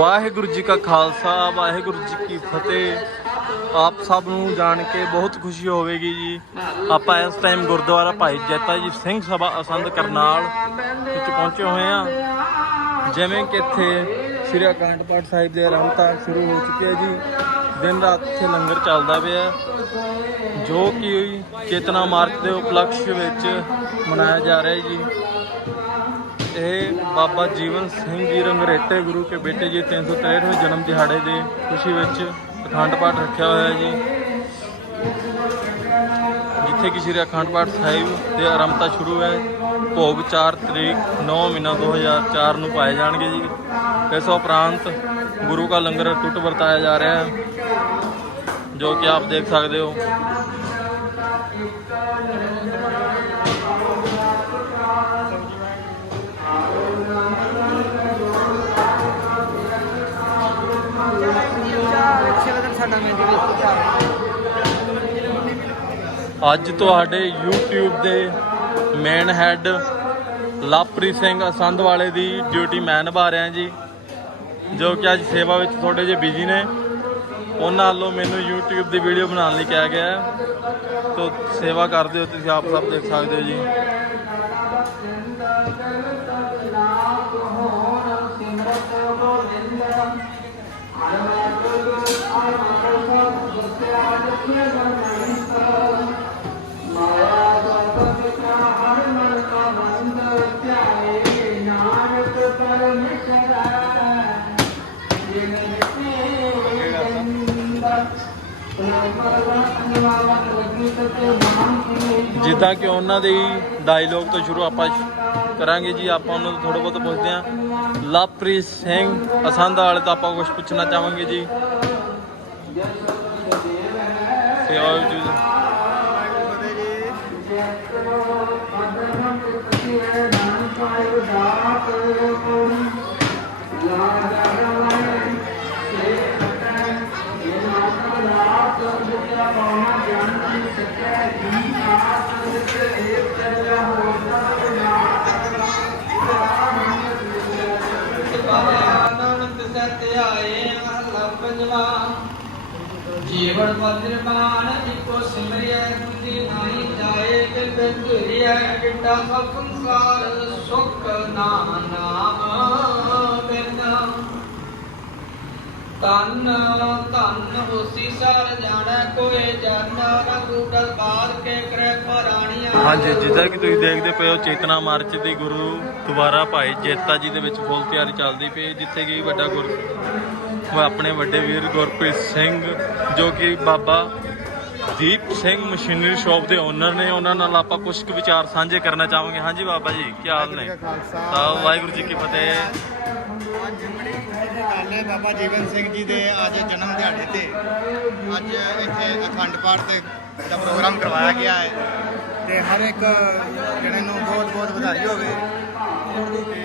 ਵਾਹਿਗੁਰੂ ਜੀ ਕਾ ਖਾਲਸਾ, ਵਾਹਿਗੁਰੂ ਜੀ ਕੀ ਫਤਿਹ। ਆਪ ਸਭ ਨੂੰ ਜਾਣ ਕੇ ਬਹੁਤ ਖੁਸ਼ੀ ਹੋਵੇਗੀ ਜੀ। ਆਪਾਂ ਇਸ ਟਾਈਮ ਗੁਰਦੁਆਰਾ ਭਾਈ ਜੈਤਾ ਜੀ ਸਿੰਘ ਸਭਾ ਅਸੰਦ ਕਰਨਾਲ ਵਿੱਚ ਪਹੁੰਚੇ ਹੋਏ ਆ ਜਿਵੇਂ ਕਿ ਇੱਥੇ ਸ੍ਰੀ ਅਕਾਂਡ ਪਾਠ ਸਾਹਿਬ ਦੇ ਆਰੰਭਤਾ ਸ਼ੁਰੂ ਹੋ ਚੁੱਕੀ ਹੈ ਜੀ। ਦਿਨ ਰਾਤ ਇੱਥੇ ਲੰਗਰ ਚੱਲਦਾ ਪਿਆ। ਜੋ ਕਿ ਚੇਤਨਾ ਮਾਰਚ ਦੇ ਉਪਲਕਸ਼ ਵਿੱਚ ਮਨਾਇਆ ਜਾ ਰਿਹਾ ਹੈ ਜੀ। ਇਹ ਬਾਬਾ ਜੀਵਨ ਸਿੰਘ ਜੀ ਰੰਗਰੇਟੇ ਗੁਰੂ ਕੇ ਬੇਟੇ ਜੀ 363ਵੇਂ ਜਨਮ ਦਿਹਾੜੇ ਦੇ ਖੁਸ਼ੀ ਵਿੱਚ ਅਖੰਡ ਪਾਠ ਰੱਖਿਆ ਹੋਇਆ ਜੀ। ਜਿੱਥੇ ਕਿ ਸ੍ਰੀ ਅਖੰਡ ਪਾਠ ਸਾਹਿਬ ਦੇ ਆਰੰਭਤਾ ਸ਼ੁਰੂ ਹੈ। ਭੋਗ 4 ਤਰੀਕ 9 ਮਹੀਨਾ 2004 ਨੂੰ ਪਾਏ ਜਾਣਗੇ ਜੀ। ਇਸ ਉਪਰੰਤ ਗੁਰੂ ਦਾ ਲੰਗਰ ਟੁੱਟ ਵਰਤਾਇਆ ਜਾ ਰਿਹਾ ਹੈ, ਜੋ ਕਿ ਆਪ ਦੇਖ ਸਕਦੇ ਹੋ। ਅੱਜ ਤੁਹਾਡੇ YouTube ਦੇ ਮੇਨ ਹੈਡ ਲਵਪ੍ਰੀਤ ਸਿੰਘ ਅਸੰਧ ਵਾਲੇ ਦੀ ਡਿਊਟੀ ਮੈਂ ਨਿਭਾ ਰਿਹਾ ਜੀ, ਜੋ ਕਿ ਅੱਜ ਸੇਵਾ ਵਿੱਚ ਥੋੜੇ ਜਿਹੇ ਬਿਜ਼ੀ ਨੇ। ਉਹਨਾਂ ਵੱਲੋਂ ਮੈਨੂੰ YouTube ਦੀ ਵੀਡੀਓ ਬਣਾਉਣ ਲਈ ਕਿਹਾ ਗਿਆ ਹੈ। ਤੋ ਸੇਵਾ ਕਰਦੇ ਹੋ, ਤੁਸੀਂ ਆਪ ਸਭ ਦੇਖ ਸਕਦੇ ਹੋ ਜੀ। ਜਿੱਦਾਂ ਕਿ ਉਹਨਾਂ ਦੇ ਡਾਇਲੋਗ ਤੋਂ ਸ਼ੁਰੂ ਆਪਾਂ ਕਰਾਂਗੇ ਜੀ, ਆਪਾਂ ਉਹਨਾਂ ਤੋਂ ਥੋੜਾ ਬਹੁਤ ਪੁੱਛਦੇ ਹਾਂ। ਲਵਪ੍ਰੀਤ ਸਿੰਘ ਅਸੰਧ ਵਾਲੇ ਤੋਂ ਆਪਾਂ ਕੁਝ ਪੁੱਛਣਾ ਚਾਹਾਂਗੇ ਜੀ। ਸੇਵਾ ਵਿੱਚ ਵੀ- ਨਾਨਕ ਸਤਿਆਏ ਮਹਲਾ ਪੰਜਵਾ ਜੀਵਨ ਪਤਰ ਬਾਣ ਇੱਕੋ ਸਿਮਰਿਐ ਤੁਜੀ ਨਾਹੀ ਜਾਏ ਤੇ ਬਿੰਦੁਰੀਐ ਕਿੱਡਾ ਸਭ ਸੰਸਾਰ ਸੁਖ ਨਾਮ ਨਾਮ। ਤਨ ਧਨ ਹੋਸੀ ਸਰ ਜਾਣੈ ਕੋਏ ਜਨ ਰਘੂ ਦਰਬਾਰ ਕੇ ਕਰੇ ਪਰਾਣੀਆਂ। ਹਾਂਜੀ ਜਿੱਦਾਂ ਕਿ ਤੁਸੀਂ ਦੇਖਦੇ ਪਏ ਹੋ ਚੇਤਨਾ ਮਾਰਚ ਦੀ ਗੁਰੂ ਦੁਬਾਰਾ ਭਾਈ ਜੇਤਾ ਜੀ ਦੇ ਵਿੱਚ ਫੁੱਲ ਤਿਆਰੀ ਚੱਲਦੀ ਪਈ ਜਿੱਥੇ ਕਿ ਵੱਡਾ ਗੁਰ ਉਹ ਆਪਣੇ ਵੱਡੇ ਵੀਰ ਗੁਰਪ੍ਰੀਤ ਸਿੰਘ ਜੋ ਕਿ ਬਾਬਾ ਦੀਪ ਸਿੰਘ ਮਸ਼ੀਨਰੀ ਸ਼ਾਪ ਦੇ ਓਨਰ ਨੇ ਉਹਨਾਂ ਨਾਲ ਆਪਾਂ ਕੁਝ ਕੁ ਵਿਚਾਰ ਸਾਂਝੇ ਕਰਨਾ ਚਾਹਾਂਗੇ। ਹਾਂਜੀ ਬਾਬਾ ਜੀ ਕੀ ਹਾਲ ਨੇ? ਤਾਂ ਵਾਹਿਗੁਰੂ ਜੀ ਕੀ ਫਤਿਹ। ਅੱਜ ਬੜੀ ਖੁਸ਼ੀ ਦੀ ਗੱਲ ਹੈ ਬਾਬਾ ਜੀਵਨ ਸਿੰਘ ਜੀ ਦੇ ਅੱਜ ਜਨਮ ਦਿਹਾੜੇ ਤੇ ਅੱਜ ਇੱਥੇ ਅਖੰਡ ਪਾਠ ਤੇ ਦਾ ਪ੍ਰੋਗਰਾਮ ਕਰਵਾਇਆ ਗਿਆ ਹੈ ਤੇ ਹਰ ਇੱਕ ਜਣੇ ਨੂੰ ਬਹੁਤ ਬਹੁਤ ਵਧਾਈ ਹੋਵੇ। ਤੇ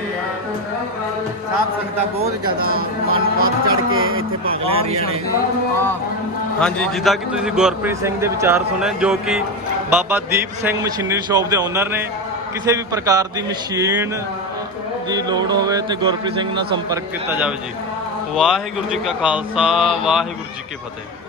ਸੰਗਤਾਂ ਬਹੁਤ ਜ਼ਿਆਦਾ ਮਨ ਵੱਧ ਚੜ ਕੇ ਇੱਥੇ ਭਾਗ ਲੈ ਰਹੀਆਂ ਨੇ। ਹਾਂਜੀ, ਜਿੱਦਾਂ ਕਿ ਤੁਸੀਂ ਗੁਰਪ੍ਰੀਤ ਸਿੰਘ ਦੇ ਵਿਚਾਰ ਸੁਣੇ ਜੋ ਕਿ ਬਾਬਾ ਦੀਪ ਸਿੰਘ ਮਸ਼ੀਨਰੀ ਸ਼ਾਪ ਦੇ ਓਨਰ ਨੇ, ਕਿਸੇ ਵੀ ਪ੍ਰਕਾਰ ਦੀ ਮਸ਼ੀਨ ਦੀ ਲੋੜ ਹੋਵੇ ਤੇ ਗੁਰਪ੍ਰੀਤ ਸਿੰਘ ਨਾਲ ਸੰਪਰਕ ਕੀਤਾ ਜਾਵੇ ਜੀ। ਵਾਹਿਗੁਰੂ ਜੀ ਕਾ ਖਾਲਸਾ, ਵਾਹਿਗੁਰੂ ਜੀ ਕੀ ਫਤਿਹ।